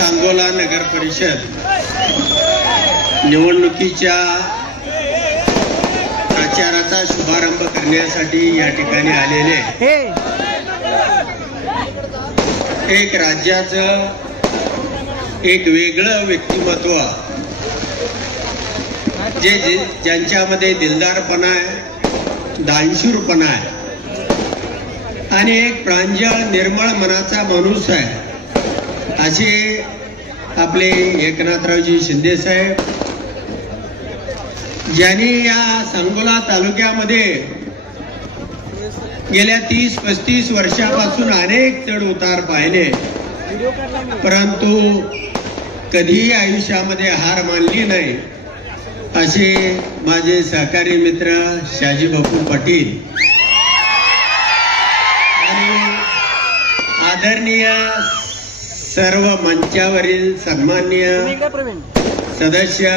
सांगोला नगर परिषद निवडणुकीच्या प्रचाराचा शुभारंभ करण्यासाठी या ठिकाणी आलेले एक राज्याचं एक वेगळं व्यक्तिमत्व जे ज्यांच्यामध्ये दिलदारपणा आहे, दानशूरपणा आहे आणि एक प्रांजळ निर्मळ मनाचा माणूस आहे, असे आपले एकनाथरावजी शिंदे साहेब, ज्यांनी या सांगोला तालुक्यामध्ये गेल्या 30-35 वर्षापासून अनेक चढ उतार पाहिले, परंतु कधीही आयुष्यामध्ये हार मानली नाही, असे माझे सहकारी मित्र शाजी बापू पाटील आणि आदरणीय सर्व मंचावरील सन्माननीय सदस्य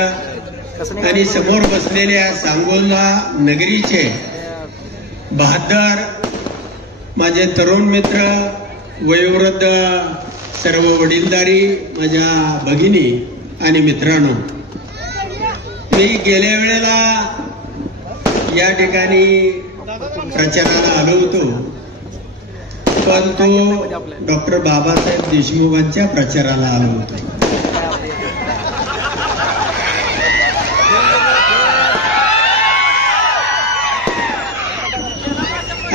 आणि समोर बसलेल्या सांगोला नगरीचे बहादर माझे तरुण मित्र, वयोवृद्ध सर्व वडीलधारी माझ्या भगिनी आणि मित्रांनो, मी गेल्या वेळेला या ठिकाणी प्रचाराला आलो होतो, पण तो डॉक्टर बाबासाहेब देशमुखांच्या प्रचाराला आलो होतो.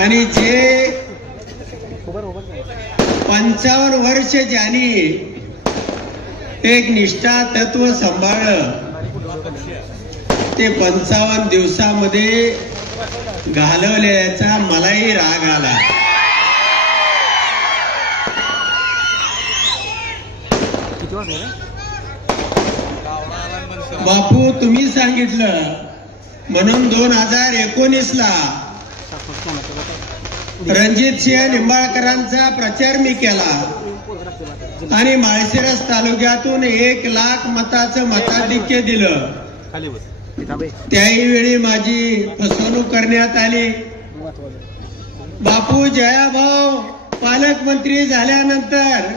आणि जे 55 वर्ष ज्यांनी एक निष्ठा तत्व सांभाळलं, ते 55 दिवसामध्ये घालवल्याचा मलाही राग आला. बापू तुम्ही सांगितलं म्हणून 2019ला रणजित सिंह निंबाळकरांचा प्रचार मी केला आणि माळशिरस तालुक्यातून 1 लाख मताचं मताधिक्य दिलं. त्याही वेळी माझी फसवणूक करण्यात आली. बापू जयाभाऊ पालकमंत्री झाल्यानंतर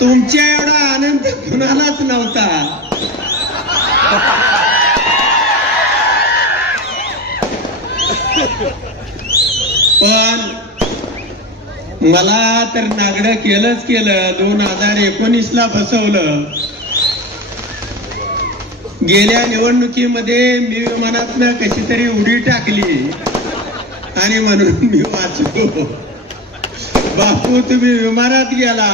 तुमच्या एवढा आनंद कुणालाच नव्हता. पण मला तर नागडं केलंच केलं. 2019ला फसवलं. गेल्या निवडणुकीमध्ये मी विमानातनं कशी तरी उडी टाकली आणि म्हणून मी वाचलो. बापू तुम्ही विमानात गेला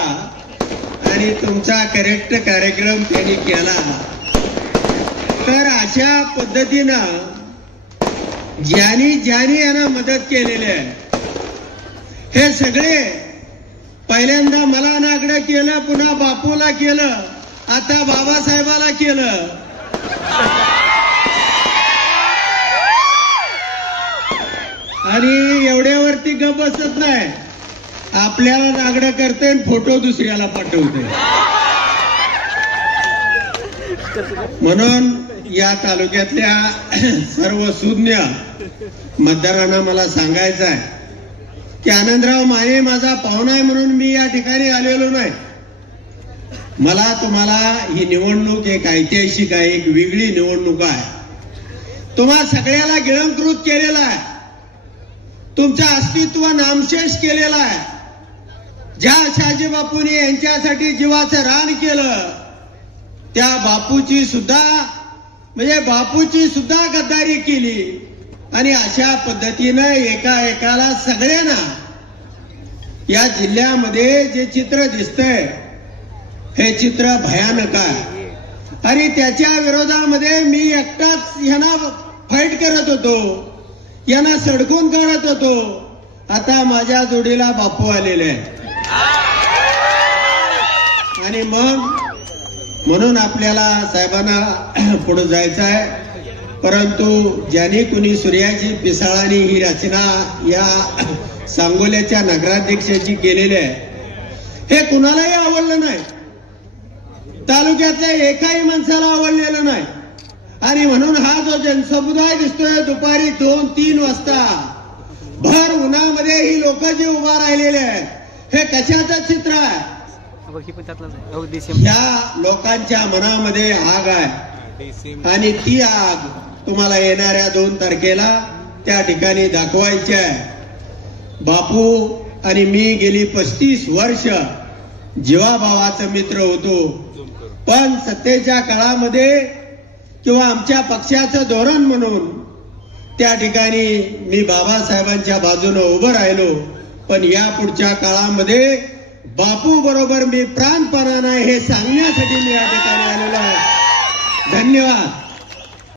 आणि तुमचा करेक्ट कार्यक्रम त्यांनी केला. तर अशा पद्धतीनं ज्यांनी यांना मदत केलेली आहे, हे सगळे पहिल्यांदा मला नागडं केलं, पुन्हा बापूला केलं, आता बाबासाहेबाला केलं. आणि एवढ्यावरती गप बसत नाही, आपल्याला नागडं करते आणि फोटो दुसऱ्याला पाठवते. म्हणून या तालुक्यातल्या सर्व सुज्ञ मतदारांना मला सांगायचं आहे की आनंदराव माने माझा पाहुणा आहे म्हणून मी या ठिकाणी आलेलो नाही. मला तुम्हाला ही निवडणूक एक ऐतिहासिक आहे, एक वेगळी निवडणूक आहे. तुम्हा सगळ्याला गिळंकृत केलेला आहे, तुमचं अस्तित्व नामशेष केलेलं आहे. ज्या शाजी बापूंनी यांच्यासाठी जीवाचं रान केलं, त्या बापूची सुद्धा गद्दारी केली. आणि अशा पद्धतीनं एकाला सगळ्यांना या जिल्ह्यामध्ये जे चित्र दिसतंय, हे चित्र भयानक आहे. आणि त्याच्या विरोधामध्ये मी एकटाच यांना फाईट करत होतो, यांना सडकून काढत होतो. आता माझ्या जोडीला बापू आलेले आहे. आणि म्हणून आपल्याला साहेबांना पुढे जायचं आहे. परंतु ज्यांनी कुणी सूर्याची पिसाळानी ही रचना या सांगोल्याच्या नगराध्यक्षाची केलेली आहे, हे कुणालाही आवडलं नाही. तालुक्यातल्या एकाही माणसाला आवडलेलं नाही. आणि म्हणून हा जो जनसमुदाय दिसतोय दुपारी 2-3 वाजता भर उन्हामध्ये ही लोक जे उभा राहिलेले आहेत, हे कशाचं चित्र आहे? या लोकांच्या मनामध्ये आग आहे आणि ती आग तुम्हाला येणाऱ्या 2 तारखेला त्या ठिकाणी दाखवायची आहे. बापू आणि मी गेली 35 वर्ष जीवाभावाचा मित्र होतो, पण सत्तेच्या काळामध्ये किंवा आमच्या पक्षाचं धोरण म्हणून त्या ठिकाणी मी बाबासाहेबांच्या बाजूने उभं राहिलो. पण या पुढच्या काळामध्ये बापू बरोबर मी प्राणपणाने हे सांगण्यासाठी मी या ठिकाणी आलेलो आहे. धन्यवाद.